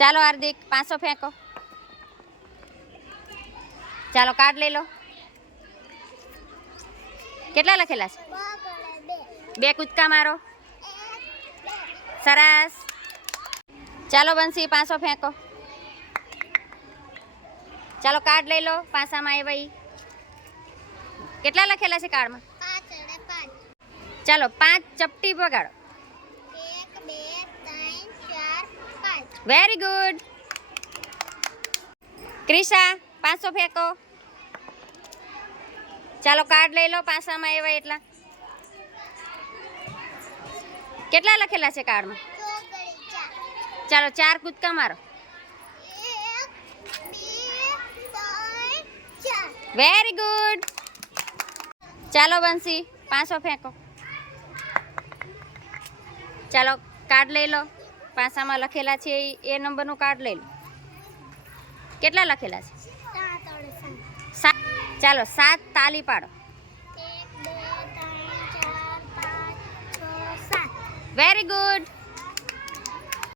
ચાલો હાર્દિક 500 ફેંકો. ચાલો કાર્ડ લઈ લો. કેટલા લખેલા છે? 2 કૂદકા મારો. સરસ. ચાલો બંસી 500 ફેંકો. ચાલો કાર્ડ લઈ લો. પાસામાં એ ભાઈ કેટલા લખેલા છે કાર્ડમાં? 5 ચાલો 5 ચપટી પગાડો. 1 2 3 4 5. Very good. ક્રિશા 500 ફેંકો. ચાલો કાર્ડ લઈ લો. પાસામાં એવા એટલા કેટલા લખેલા છે કાર્ડમાં? ચાલો 4 કૂદકા મારો. 1 2 3 4. Very good. ચાલો બંસી 500 ફેંકો. ચાલો કાર્ડ લઈ લો. પાસામાં લખેલા છે એ નંબરનું કાર્ડ લઈ લો. કેટલા લખેલા છે? 7. ચાલો 7 તાલી પાડો. 1 2 3 4 5 6 7. Very good.